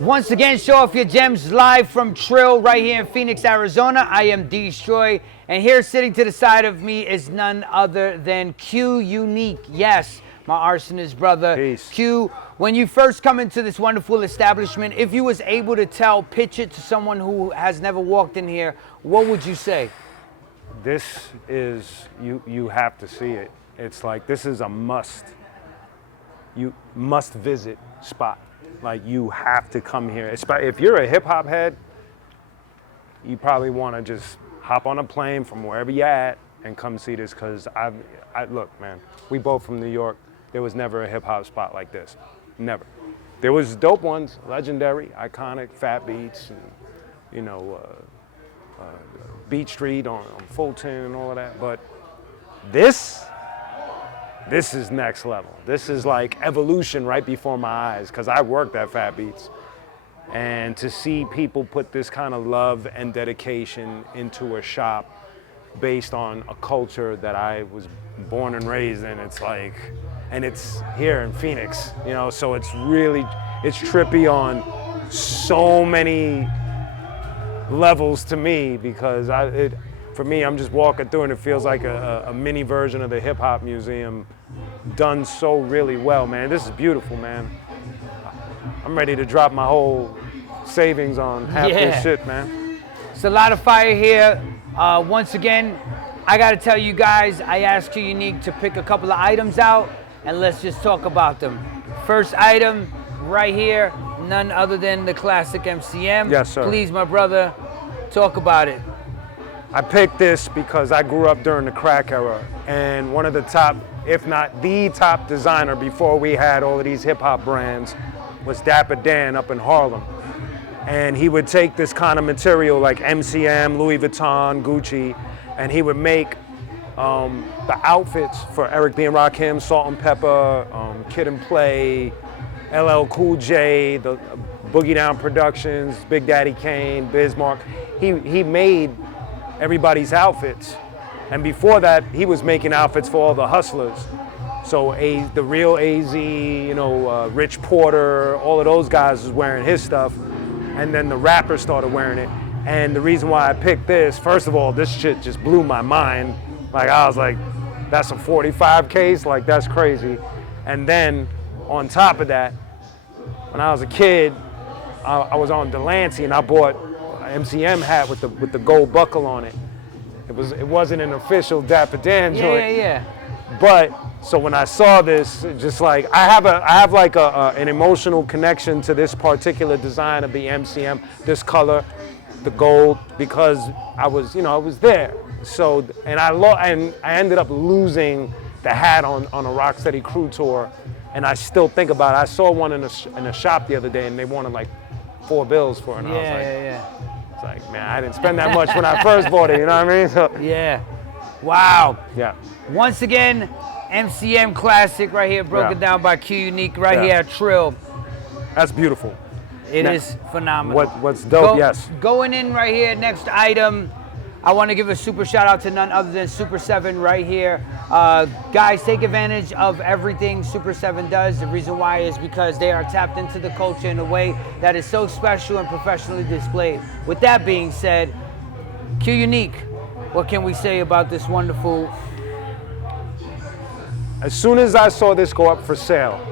Once again, Show Off Your Gems live from Trill right here in Phoenix, Arizona. I am D-Stroy, and here sitting to the side of me is none other than quinique. Yes, my Arsonist brother. Peace. Q, when you first come into this wonderful establishment, if you was able to pitch it to someone who has never walked in here, what would you say? This is, you have to see it. It's like, this is a you must visit spot. Like, you have to come here. If you're a hip hop head, you probably want to just hop on a plane from wherever you're at and come see this, because look, man, we both from New York. There was never a hip hop spot like this. Never. There was dope ones, legendary, iconic, Fat Beats, and, you know, Beat Street on Fulton and all of that. But this is next level. This is like evolution right before my eyes, because I worked at Fat Beats. And to see people put this kind of love and dedication into a shop based on a culture that I was born and raised in, it's like, and it's here in Phoenix, you know, so it's trippy on so many levels to me, because for me, I'm just walking through and it feels like a mini version of the hip hop museum done so really well, man. This is beautiful, man. I'm ready to drop my whole savings on half this shit, man. It's a lot of fire here. Once again, I gotta tell you guys, I asked quinique to pick a couple of items out, and let's just talk about them. First item right here, none other than the classic MCM. Yes, sir. Please, my brother, talk about it. I picked this because I grew up during the crack era, and one of the top, if not the top designer before we had all of these hip hop brands was Dapper Dan up in Harlem. And he would take this kind of material like MCM, Louis Vuitton, Gucci, and he would make the outfits for Eric B. and Rakim, Salt and Pepper, Kid and Play, LL Cool J, the Boogie Down Productions, Big Daddy Kane, Bismarck. He made everybody's outfits. And before that, he was making outfits for all the hustlers. So the real AZ, you know, Rich Porter, all of those guys was wearing his stuff. And then the rappers started wearing it. And the reason why I picked this, first of all, this shit just blew my mind. Like, I was like, that's a 45 case? Like, that's crazy. And then on top of that, when I was a kid, I was on Delancey and I bought an MCM hat with the gold buckle on it. It wasn't an official Dapper Dan joint. Yeah. But so when I saw this, just like I have like an emotional connection to this particular design of the MCM, this color, the gold, because I was there. So and I ended up losing the hat on a Rocksteady Crew tour, and I still think about it. I saw one in a shop the other day, and they wanted like $4 for it. And I was like, it's like, man, I didn't spend that much when I first bought it, you know what I mean? So, yeah. Wow. Yeah. Once again, MCM classic right here, broken down by quinique right here at Trill. That's beautiful. It is phenomenal. What's dope, yes. Going in right here, next item, I want to give a super shout out to none other than Super 7 right here. Guys, take advantage of everything Super 7 does. The reason why is because they are tapped into the culture in a way that is so special and professionally displayed. With that being said, quinique, what can we say about this wonderful? As soon as I saw this go up for sale,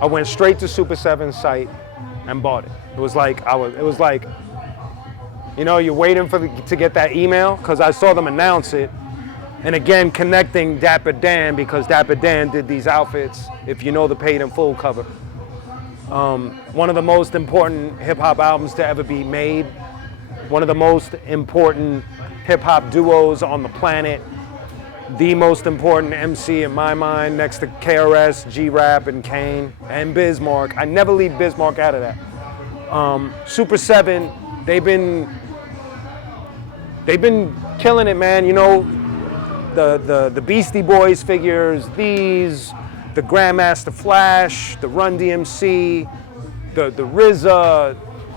I went straight to Super 7's site and bought it. It was like, you know, you're waiting to get that email, because I saw them announce it. And again, connecting Dapper Dan, because Dapper Dan did these outfits, if you know the Paid in Full cover. One of the most important hip hop albums to ever be made. One of the most important hip hop duos on the planet. The most important MC in my mind, next to KRS, G-Rap, and Kane, and Bismarck. I never leave Bismarck out of that. Super 7, they've been killing it, man. You know, the Beastie Boys figures, these, the Grandmaster Flash, the Run DMC, the RZA,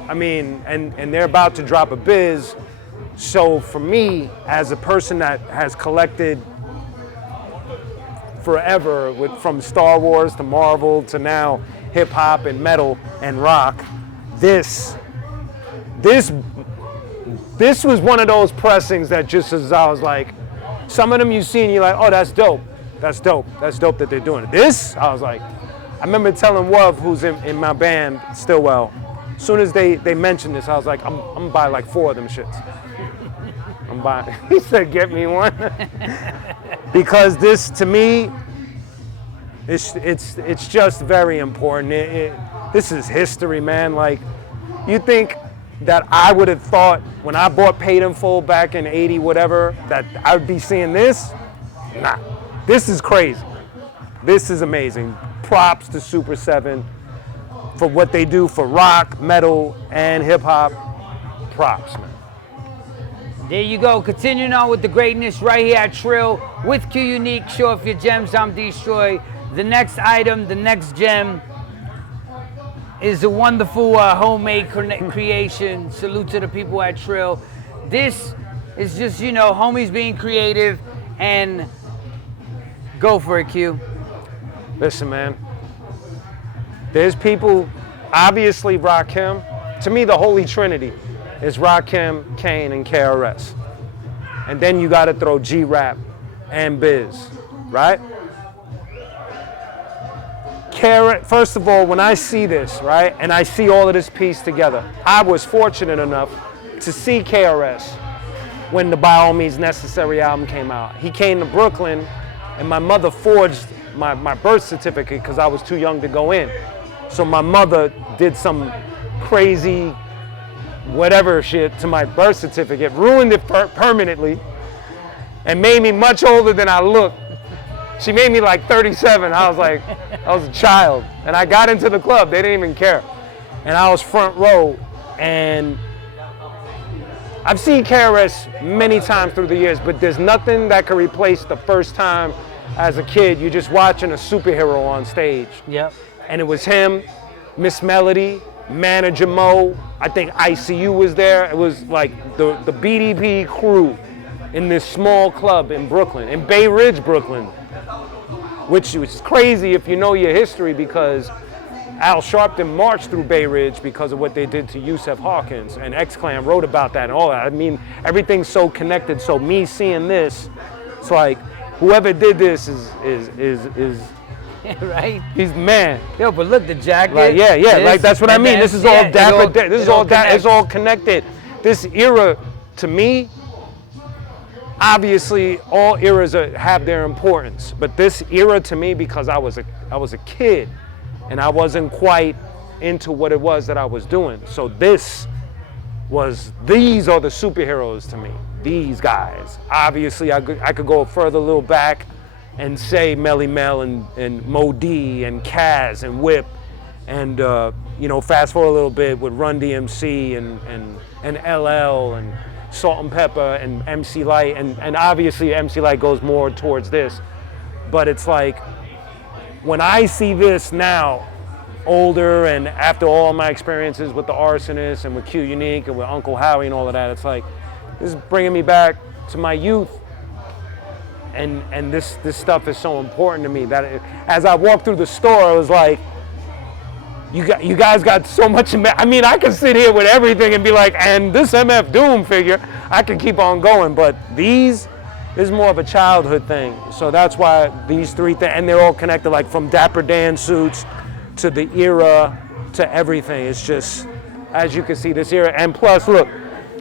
I mean, and they're about to drop a Biz. So for me, as a person that has collected forever, from Star Wars to Marvel to now hip hop and metal and rock, this was one of those pressings that just as I was like, some of them you see and you're like, oh, that's dope. That's dope. That's dope that they're doing it. This, I was like, I remember telling Wov, who's in my band, Stillwell, as soon as they mentioned this, I was like, I'm gonna buy like 4 of them shits. I'm buying. He said, get me one. Because this, to me, it's just very important. This is history, man. Like, you think that I would have thought when I bought Paid in Full back in 80, whatever, that I would be seeing this? Nah. This is crazy. This is amazing. Props to Super 7 for what they do for rock, metal, and hip hop. Props, man. There you go. Continuing on with the greatness right here at Trill with quinique. Showoff Your Gems. I'm D-Stroy. The next item, the next gem, is a wonderful homemade creation. Salute to the people at Trill. This is just, you know, homies being creative, and go for it, Q. Listen, man. There's people, obviously Rakim. To me, the Holy Trinity is Rakim, Kane, and KRS. And then you gotta throw G-Rap and Biz, right? First of all, when I see this, right, and I see all of this piece together, I was fortunate enough to see KRS when the By All Means Necessary album came out. He came to Brooklyn, and my mother forged my birth certificate because I was too young to go in. So my mother did some crazy whatever shit to my birth certificate, ruined it permanently, and made me much older than I looked. She made me like 37. I was like, I was a child. And I got into the club. They didn't even care. And I was front row. And I've seen KRS many times through the years, but there's nothing that can replace the first time as a kid you're just watching a superhero on stage. Yep. And it was him, Miss Melody, Manager Mo. I think ICU was there. It was like the BDP crew in this small club in Brooklyn, in Bay Ridge, Brooklyn. Which is crazy if you know your history, because Al Sharpton marched through Bay Ridge because of what they did to Yusef Hawkins, and X-Clan wrote about that and all that. I mean, everything's so connected. So me seeing this, it's like whoever did this is right? He's man. Yo, but look, the jacket. Like, yeah, this, like that's what I mean. This is all dapper. This is all it's all connected. This era, to me, obviously all eras have their importance, but this era to me, because I was a kid and I wasn't quite into what it was that I was doing. So these are the superheroes to me. These guys. Obviously, I could go further a little back and say Melly Mel and Mo D and Kaz and Whip, and fast forward a little bit with Run DMC and LL and Salt and Pepper and MC Light, and obviously MC Light goes more towards this. But it's like, when I see this now, older and after all my experiences with the Arsonists and with quinique and with Uncle Howie and all of that, it's like, this is bringing me back to my youth. And this stuff is so important to me that as I walked through the store, it was like, you guys got so much. I mean, I could sit here with everything and be like, and this MF Doom figure, I can keep on going. But this is more of a childhood thing. So that's why these three things, and they're all connected, like from Dapper Dan suits to the era to everything. It's just, as you can see, this era. And plus, look,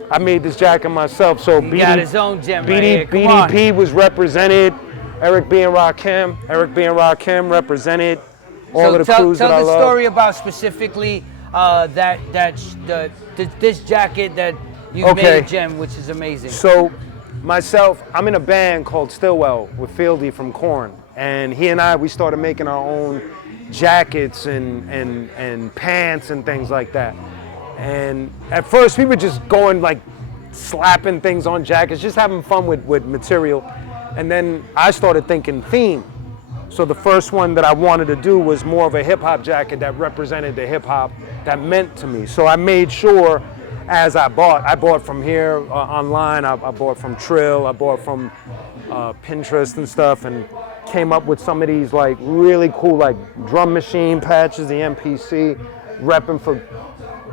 I made this jacket myself. So he got his own gem right here. BDP was represented. Eric B. and Rakim represented. all of the crews that I love. Tell the story about specifically this jacket that you made, Gem, which is amazing. So myself, I'm in a band called Stillwell with Fieldy from Korn, and he and we started making our own jackets and pants and things like that. And at first we were just going like slapping things on jackets, just having fun with material. And then I started thinking theme. So the first one that I wanted to do was more of a hip hop jacket that represented the hip hop that meant to me. So I made sure as I bought from here online, I bought from Trill, I bought from Pinterest and stuff, and came up with some of these like really cool like drum machine patches, the MPC, repping for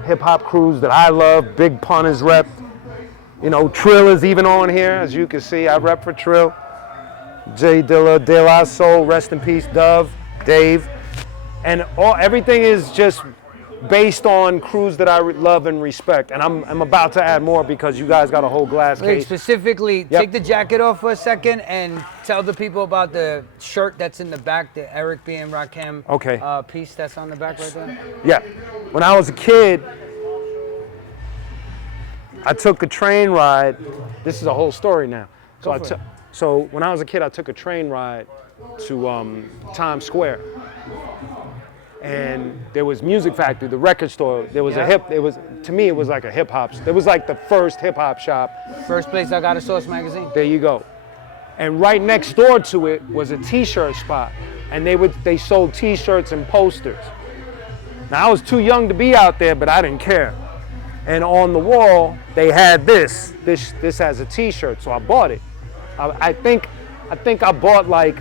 hip hop crews that I love. Big Pun is repped. You know, Trill is even on here, as you can see. I rep for Trill. J Dilla, De La Soul, rest in peace, Dove, Dave. And everything is just based on crews that I love and respect. And I'm about to add more because you guys got a whole glass case. Specifically, take the jacket off for a second and tell the people about the shirt that's in the back, the Eric B. and Rakim piece that's on the back right there. Yeah. When I was a kid, I took a train ride. This is a whole story now. So when I was a kid, I took a train ride to Times Square. And there was Music Factory, the record store. There was to me, it was like a hip hop. It was like the first hip hop shop. First place I got a Source magazine. There you go. And right next door to it was a t-shirt spot. And they sold t-shirts and posters. Now I was too young to be out there, but I didn't care. And on the wall, they had this as a t-shirt, so I bought it. I think I bought like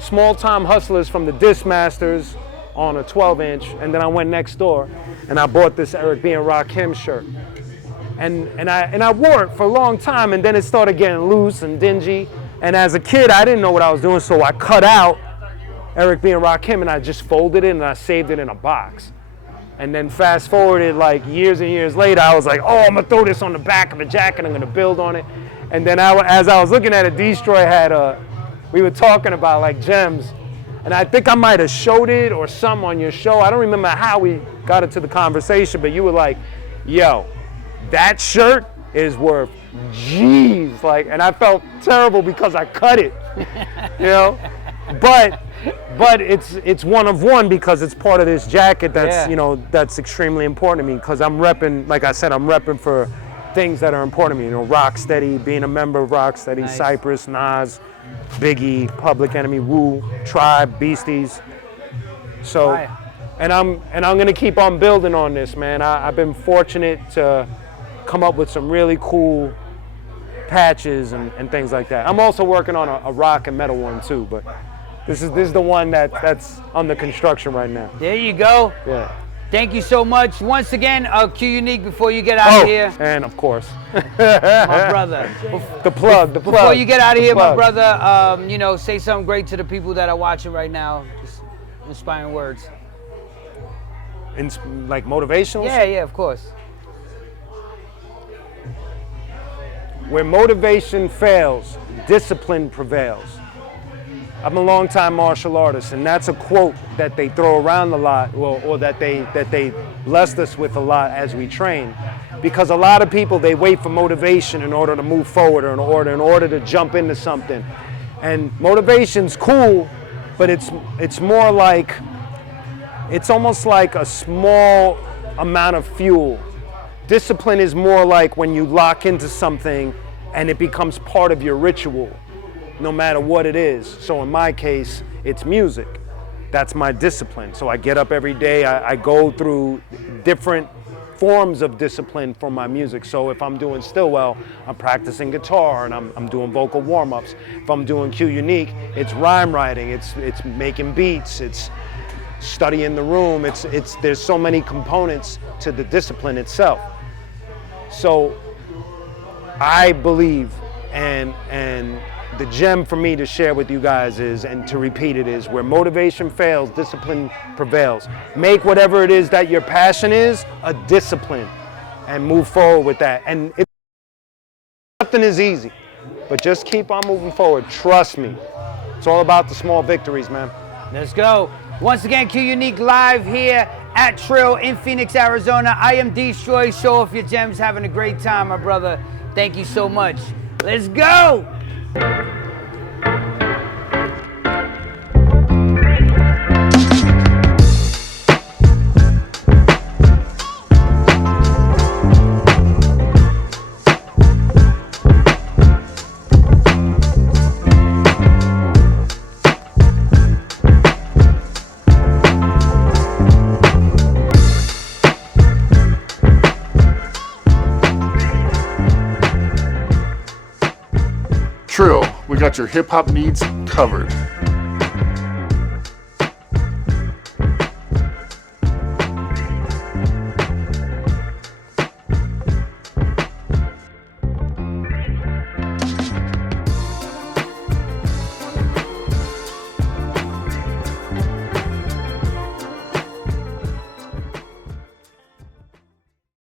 Small Time Hustlers from the Discmasters on a 12-inch, and then I went next door and I bought this Eric B. and Rakim shirt. And I wore it for a long time, and then it started getting loose and dingy. And as a kid, I didn't know what I was doing, so I cut out Eric B. and Rakim and I just folded it and I saved it in a box. And then fast forwarded like years and years later, I was like, oh, I'm gonna throw this on the back of a jacket, I'm gonna build on it. And then as I was looking at it, D-Stroy had we were talking about like gems. And I think I might have showed it or some on your show. I don't remember how we got into the conversation, but you were like, yo, that shirt is worth G's. Like, and I felt terrible because I cut it, you know? But it's one of one because it's part of this jacket that's, you know, that's extremely important to me because I'm repping, like I said, I'm repping for things that are important to me, you know, Rocksteady, being a member of Rocksteady, Cypress, Nas, Biggie, Public Enemy, Wu, Tribe, Beasties. So, and I'm gonna keep on building on this, man. I've been fortunate to come up with some really cool patches and things like that. I'm also working on a rock and metal one too, but this is the one that's under construction right now. There you go. Yeah. Thank you so much. Once again, Quinique, before you get out of here. And of course. My brother. The plug. Before you get out of here, my brother, you know, say something great to the people that are watching right now. Just inspiring words. Like motivational? Yeah, of course. Where motivation fails, discipline prevails. I'm a longtime martial artist, and that's a quote that they throw around a lot, or that they blessed us with a lot as we train. Because a lot of people, they wait for motivation in order to move forward, or in order to jump into something. And motivation's cool, but it's more like, it's almost like a small amount of fuel. Discipline is more like when you lock into something and it becomes part of your ritual, no matter what it is. So in my case, it's music. That's my discipline. So I get up every day, I go through different forms of discipline for my music. So if I'm doing Stillwell, I'm practicing guitar and I'm doing vocal warm-ups. If I'm doing Quinique, it's rhyme writing, it's making beats, it's studying the room, there's so many components to the discipline itself. So I believe, and the gem for me to share with you guys is, and to repeat it is, where motivation fails, discipline prevails. Make whatever it is that your passion is a discipline and move forward with that. And nothing is easy, but just keep on moving forward. Trust me. It's all about the small victories, man. Let's go. Once again, Quinique live here at Trill in Phoenix, Arizona. I am D-Stroy, Show Off Your Gems, having a great time, my brother. Thank you so much. Let's go! Trill, we got your hip hop needs covered.